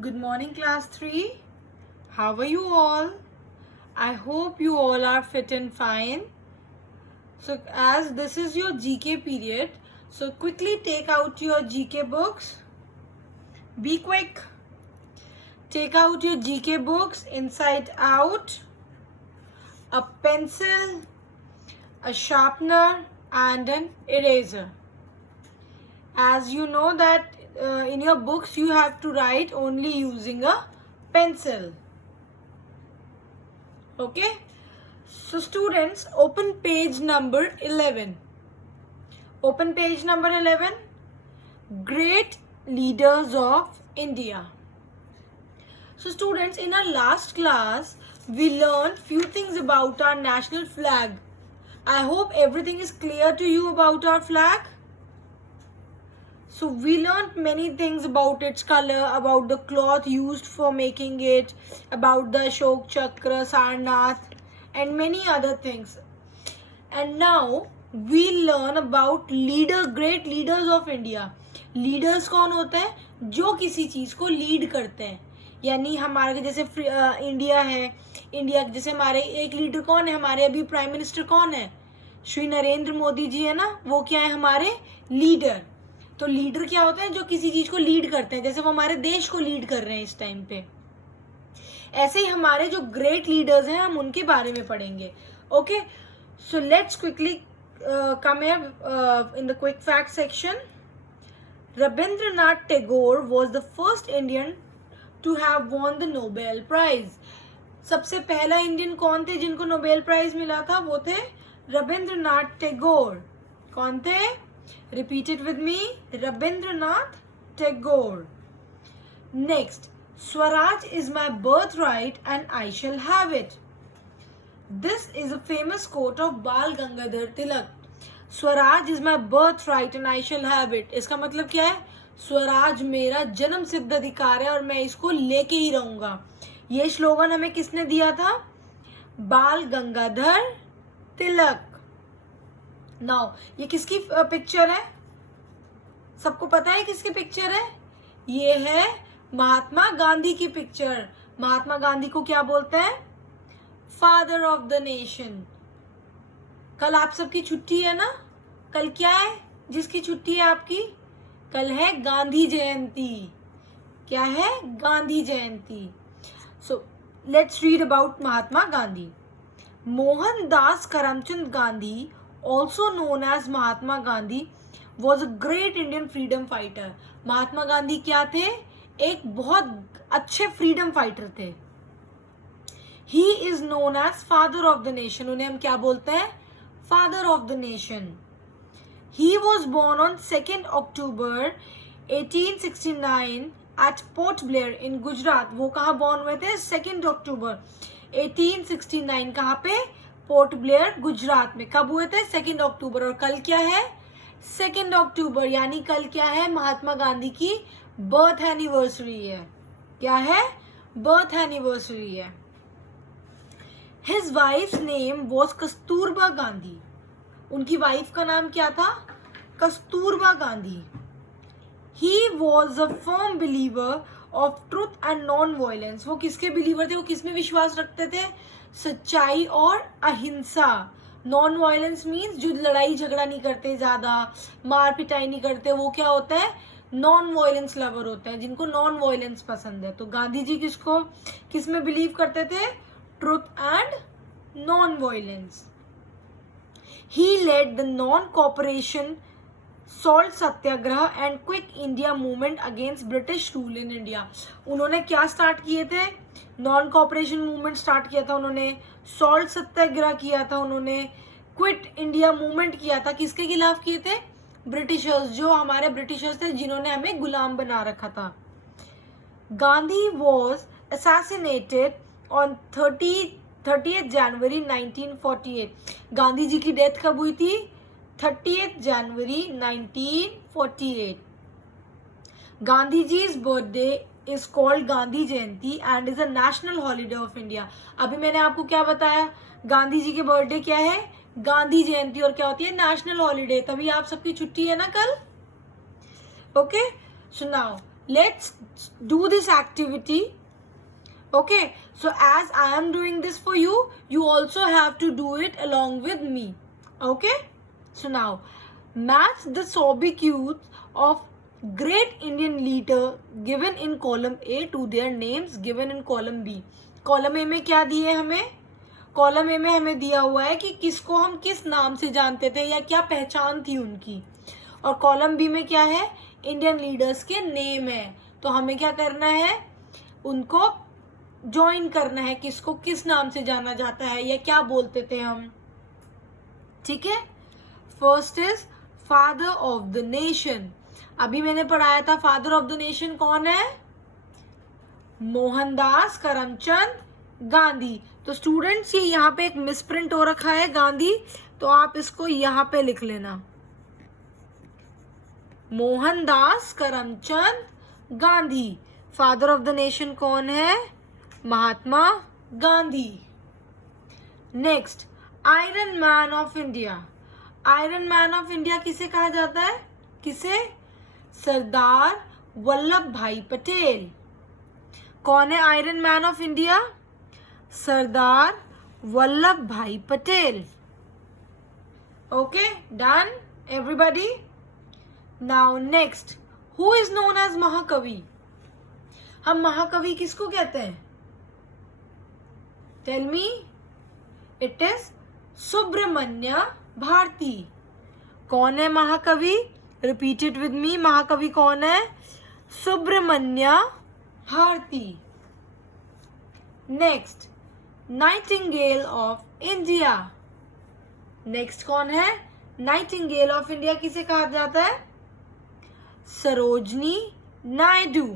Good morning, class 3. How are you all? I hope you all are fit and fine. So, as this is your GK period, so quickly take out your GK books. Be quick. Take out your GK books inside out, a pencil, a sharpener, and an eraser. As you know that in your books you have to write only using a pencil. Okay, so students, open page number 11. Open page number 11. Great leaders of India. So students, in our last class we learned few things about our national flag. I hope everything is clear to you about our flag. So we learned many things about its color, about the cloth used for making it, about the Ashok Chakra, Sarnath, and many other things. And now we learn about great leaders of India. Leaders कौन होते हैं? जो किसी चीज़ को lead करते हैं. यानी हमारे जैसे इंडिया है, इंडिया जैसे हमारे एक लीडर कौन है? हमारे अभी प्राइम मिनिस्टर कौन है? श्री नरेंद्र मोदी जी है ना, वो क्या है? हमारे लीडर. तो लीडर क्या होते हैं? जो किसी चीज को लीड करते हैं, जैसे वो हमारे देश को लीड कर रहे हैं इस टाइम पे. ऐसे ही हमारे जो ग्रेट लीडर्स हैं हम उनके बारे में पढ़ेंगे. Okay, so let's quickly come here in the quick fact section. Rabindranath Tagore was the first Indian to have won the Nobel prize. सबसे पहला इंडियन कौन थे जिनको नोबेल प्राइज मिला था? वो थे रविंद्रनाथ टैगोर. कौन थे? Repeat it with me. Rabindranath Tagore. Next, Swaraj is my birthright and I shall have it. This is a famous quote of Bal Gangadhar Tilak. Swaraj is my birthright and I shall have it. इसका मतलब क्या है? स्वराज मेरा जन्म सिद्ध अधिकार है और मैं इसको लेके ही रहूंगा. ये स्लोगन हमें किसने दिया था? बाल गंगाधर तिलक. नाउ ये किसकी पिक्चर है? सबको पता है किसकी पिक्चर है? ये है महात्मा गांधी की पिक्चर. महात्मा गांधी को क्या बोलते हैं? Father of the nation. कल आप सबकी छुट्टी है ना? कल क्या है जिसकी छुट्टी है आपकी? कल है गांधी जयंती. क्या है? Gandhi Jayanti. So let's read about Mahatma Gandhi. Mohandas Karamchand Gandhi, also known as Mahatma Gandhi, was a great Indian freedom fighter. Mahatma Gandhi क्या थे? एक बहुत अच्छे फ्रीडम फाइटर थे. He is known as father of the nation. उन्हें हम क्या बोलते हैं? Father of the nation. He was born on 2nd October 1869 at Port Blair in Gujarat. वो कहाँ born हुए थे? 2nd October 1869. कहाँ पे? पोर्ट ब्लेयर, गुजरात में. कब हुए थे? 2 अक्टूबर. और कल क्या है? 2 अक्टूबर. यानी कल क्या है? महात्मा गांधी की बर्थ एनिवर्सरी है. क्या है? बर्थ एनिवर्सरी है. His wives name was Kasturba Gandhi. उनकी वाइफ का नाम क्या था? Kasturba Gandhi. He was a firm believer of truth and non violence. वो किसके बिलीवर थे? वो किसमें विश्वास रखते थे? सच्चाई और अहिंसा. नॉन वायलेंस मीन्स जो लड़ाई झगड़ा नहीं करते, ज्यादा मार पिटाई नहीं करते. वो क्या होता है? नॉन वायलेंस लवर होते हैं, जिनको नॉन वायलेंस पसंद है. तो गांधी जी किसमें बिलीव करते थे? Truth and non violence. He led the non cooperation salt Satyagraha and quit India movement against British rule in India. उन्होंने क्या स्टार्ट किए थे? नॉन कॉपरेशन मूवमेंट स्टार्ट किया था उन्होंने, सॉल्ट सत्याग्रह किया था उन्होंने, क्विट इंडिया मूवमेंट किया था. किसके खिलाफ किए थे? ब्रिटिशर्स. जो हमारे ब्रिटिशर्स थे जिन्होंने हमें गुलाम बना रखा था. Gandhi was assassinated on 30th January 1948. Gandhi ji की डेथ कब हुई थी? 30th January 1948. गांधी जी's birthday is called Gandhi Jayanti and is a national holiday of India. अभी मैंने आपको क्या बताया? गांधी जी के बर्थडे क्या है? गांधी जयंती. और क्या होती है? National holiday. तभी आप सबकी छुट्टी है ना कल. Okay, so now let's do this activity. Okay, so as I am doing this for you, you also have to do it along with me. Okay, so now match the sobriquets of great Indian leader given in column A to their names given in column B. Column A में क्या दिए हमें? Column A में हमें दिया हुआ है कि किसको हम किस नाम से जानते थे या क्या पहचान थी उनकी, और कॉलम बी में क्या है? इंडियन लीडर्स के नेम है. तो हमें क्या करना है? उनको ज्वाइन करना है, किसको किस नाम से जाना जाता है या क्या बोलते थे हम. ठीक है. First is father of the nation. अभी मैंने पढ़ाया था फादर ऑफ द नेशन कौन है? मोहनदास करमचंद गांधी. तो स्टूडेंट्स ये यहाँ पे एक मिसप्रिंट हो रखा है गांधी, तो आप इसको यहाँ पे लिख लेना. Mohandas Karamchand Gandhi. Father of the nation कौन है? Mahatma Gandhi. Next, iron man of India. Iron man of India किसे कहा जाता है? किसे? सरदार वल्लभ भाई पटेल. कौन है iron man of India? Sardar Vallabh Bhai Patel. Okay, done everybody. Now next, who is known as Mahakavi. हम महाकवि किसको कहते हैं? Tell me. It is Subramania Bharati. कौन है Mahakavi? Repeat it with me. Mahakavi कौन है? Subramania Bharati. Next, nightingale of India. Next कौन है? नाइटिंगेल ऑफ इंडिया किसे कहा जाता है? Sarojini Naidu.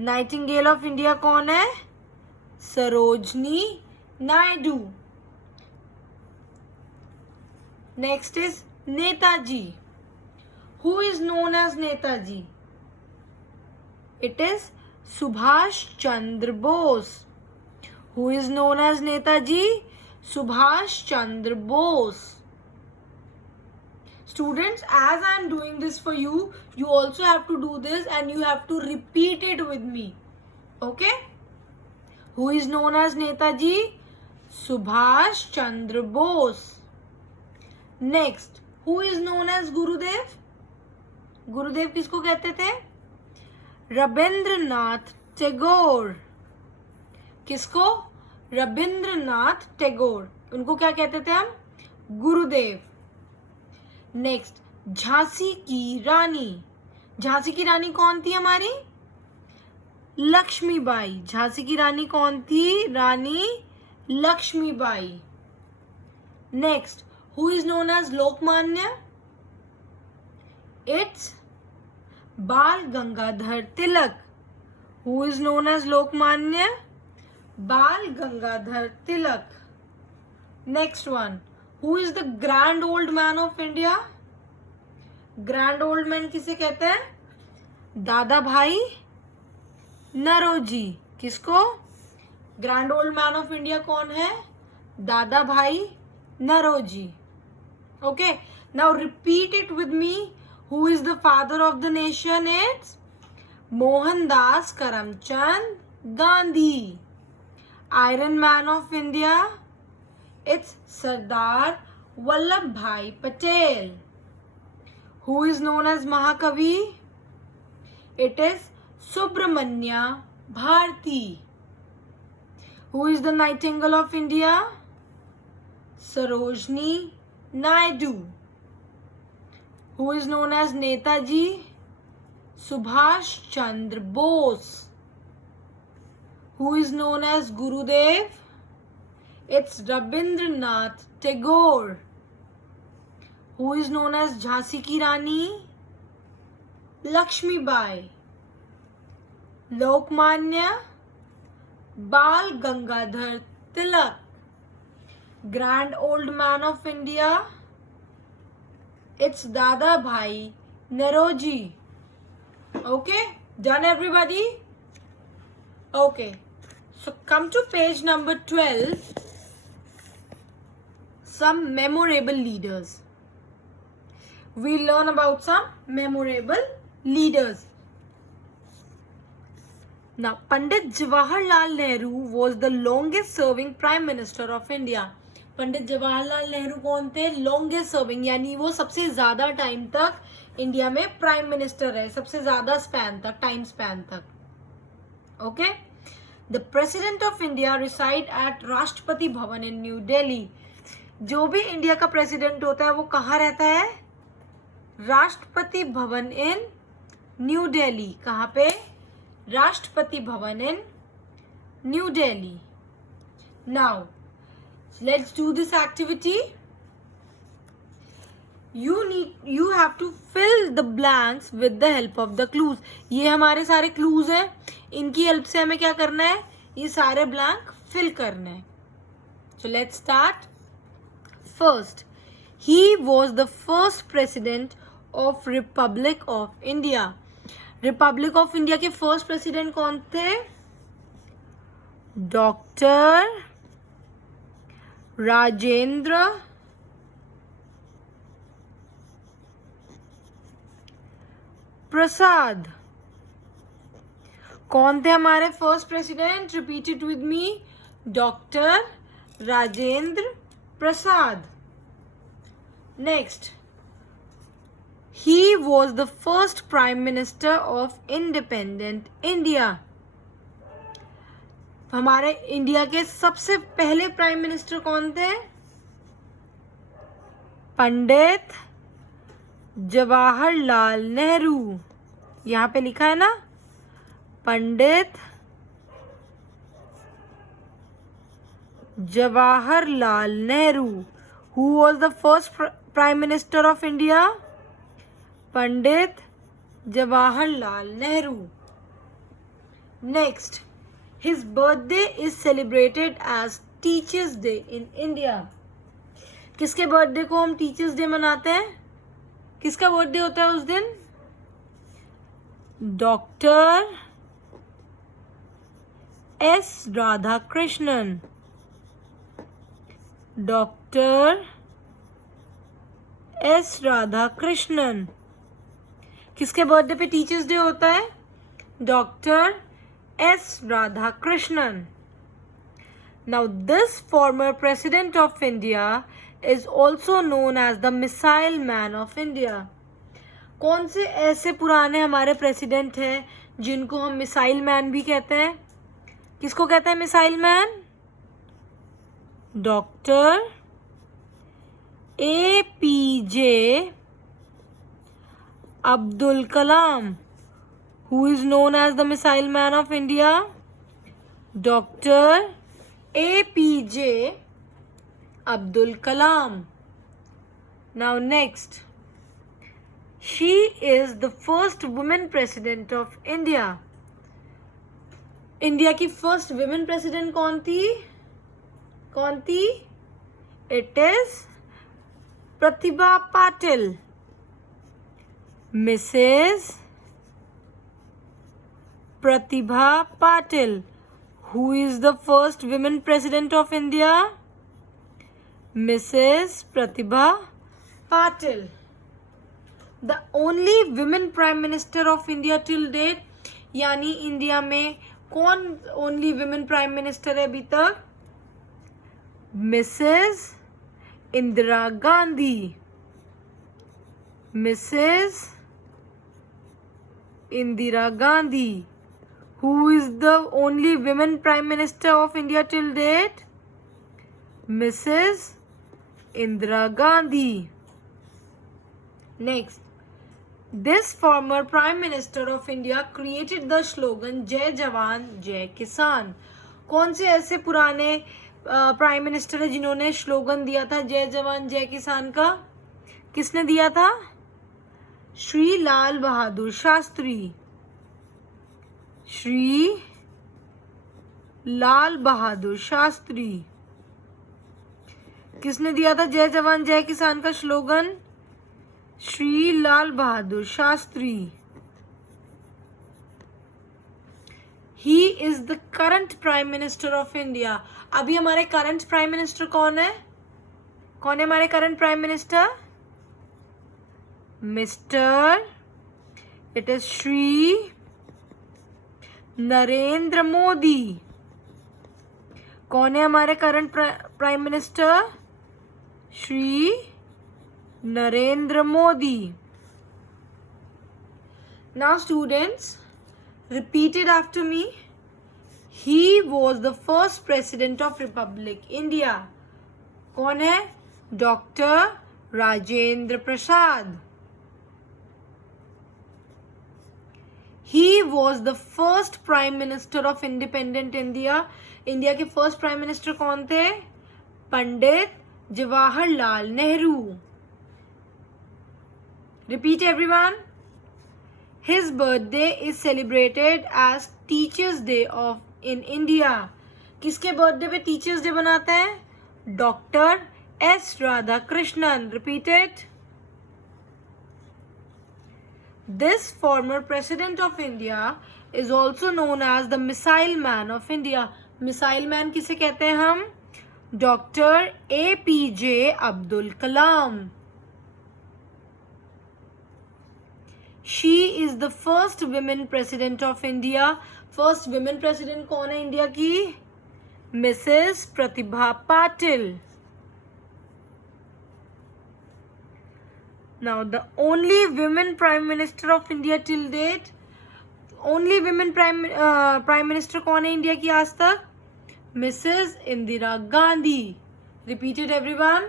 Nightingale of India कौन है? Sarojini Naidu. Next is Netaji. Who is known as Netaji? It is Subhash Chandra Bose. Who is known as Netaji? Subhash Chandra Bose. Students, as I am doing this for you, you also have to do this and you have to repeat it with me. Okay? Who is known as Netaji? Subhash Chandra Bose. Next, who is known as Gurudev? गुरुदेव किसको कहते थे? रविंद्रनाथ टैगोर. किसको? रविंद्रनाथ टैगोर. उनको क्या कहते थे हम? गुरुदेव. Next, Jhansi की रानी. झांसी की रानी कौन थी हमारी? लक्ष्मीबाई. झांसी की रानी कौन थी? Rani Lakshmibai. Next, who is known as Lokmanya? It's Bal Gangadhar Tilak. Who is known as Lokmanya? Bal Gangadhar Tilak. Next one, who is the grand old man of India? Grand old man किसे कहते हैं? दादा भाई नरोजी. किसको? Grand old man of India कौन है? Dadabhai Naoroji. Okay, now repeat it with me. Who is the father of the nation? It's Mohandas Karamchand Gandhi. Iron man of India? It's Sardar Vallabhbhai Patel. Who is known as Mahakavi? It is Subramanya Bharati. Who is the Nightingale of India? Sarojini Naidu. Who is known as Netaji? Subhash Chandra Bose. Who is known as Gurudev? It's Rabindranath Tagore. Who is known as Jhansi ki Rani? Lakshmibai. Lokmanya Bal Gangadhar Tilak. Grand Old Man of India? It's Dada Bhai Naroji. Okay, done everybody? Okay, so come to page number 12. Some memorable leaders. We learn about some memorable leaders. Now, Pandit Jawaharlal Nehru was the longest serving Prime Minister of India. पंडित जवाहरलाल नेहरू कौन थे? Longest serving, यानी वो सबसे ज्यादा time तक India में prime minister रहे, सबसे ज्यादा स्पैन तक, टाइम स्पैन तक। Okay. The president of India reside at Rashtrapati Bhavan in new Delhi. जो भी इंडिया का प्रेसिडेंट होता है वो कहाँ रहता है? राष्ट्रपति भवन इन न्यू दिल्ली। कहाँ पे? Rashtrapati Bhavan in new Delhi. Now let's do this activity. You have to fill the blanks with the help of the clues. ये हमारे सारे clues हैं, इनकी हेल्प से हमें क्या करना है? ये सारे blank fill करने हैं। So let's start. First, he was the first president of Republic of India. Republic of India के first president कौन थे? डॉक्टर राजेंद्र प्रसाद। कौन थे हमारे first president? Repeat it with me, doctor Rajendra Prasad. Next, he was the first prime minister of independent India. हमारे India के सबसे पहले प्राइम मिनिस्टर कौन थे? पंडित जवाहरलाल नेहरू। यहाँ पे लिखा है ना, Pandit Jawaharlal Nehru. Who was the first prime minister of India? Pandit Jawaharlal Nehru. Next, his birthday is celebrated as Teachers Day in India. किसके बर्थडे को हम टीचर्स डे मनाते हैं? किसका बर्थडे होता है उस दिन? Doctor S Radha Krishnan. Doctor S Radha Krishnan. किसके बर्थडे पे टीचर्स डे होता है? Doctor S. Radhakrishnan. Now, this former president of India is also known as the Missile Man of India. कौन से ऐसे पुराने हमारे प्रेसिडेंट हैं जिनको हम मिसाइल मैन भी कहते हैं? किसको कहते हैं missile man? Doctor APJ Abdul Kalam. Who is known as the Missile Man of India? Dr. APJ Abdul Kalam. Now next, she is the first woman president of India. India की फर्स्ट women president कौन थी? कौन थी? It is Pratibha Patil. Mrs. Pratibha Patil. Who is the first women president of India? Mrs. Pratibha Patil. The only women prime minister of India till date, यानी India में कौन only women prime minister है अभी तक? Mrs. Indira Gandhi. Mrs. Indira Gandhi. Who is the only women prime minister of India till date? Mrs. Indira Gandhi. Next, this former prime minister of India created the slogan Jai Jawan Jai Kisan. कौन से ऐसे पुराने prime minister है जिन्होंने slogan दिया था जय जवान जय किसान का? किसने दिया था? श्री लाल बहादुर शास्त्री। श्री लाल बहादुर शास्त्री। किसने दिया था जय जवान जय किसान का slogan? Shri Lal Bahadur Shastri. He is the current prime minister of India. अभी हमारे करंट प्राइम मिनिस्टर कौन है? कौन है हमारे current prime minister? Mister, it is Shri Narendra Modi. कौन है हमारे current prime minister? Shri Narendra Modi. Now students, repeat it after me. He was the first president of Republic India. कौन है? Doctor Rajendra Prasad. He was the first prime minister of independent India. India के first prime minister कौन थे? Pandit Jawaharlal Nehru. Repeat everyone. His birthday is celebrated as Teachers' Day in India. किसके birthday पे teachers day बनाते हैं? Doctor S Radhakrishnan. Repeat it. This former president of India is also known as the Missile Man of India. Missile Man किसे कहते हैं हम? Doctor APJ Abdul Kalam. She is the first women president of India. First women president कौन है India की? Mrs Pratibha Patil. Now the only women prime minister of India till date, only women prime minister कौन है India की आज तक? Mrs Indira Gandhi. Repeat it everyone.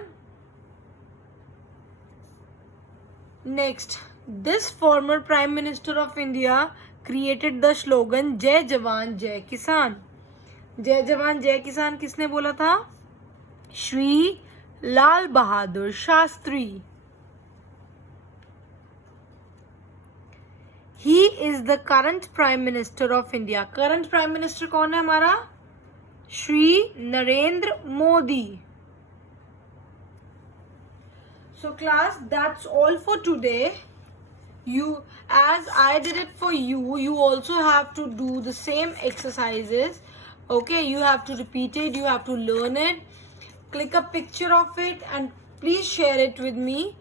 Next, this former prime minister of India created the slogan जय जवान जय किसान. जय जवान जय किसान किसने बोला था? Shri Lal Bahadur Shastri. He is the current prime minister of India. Current prime minister कौन है हमारा? Shri Narendra Modi. So class, that's all for today. As I did it for you, you also have to do the same exercises. Okay, you have to repeat it, you have to learn it. Click a picture of it and please share it with me.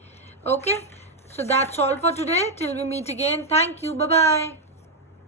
Okay, so that's all for today. Till we meet again. Thank you. Bye-bye.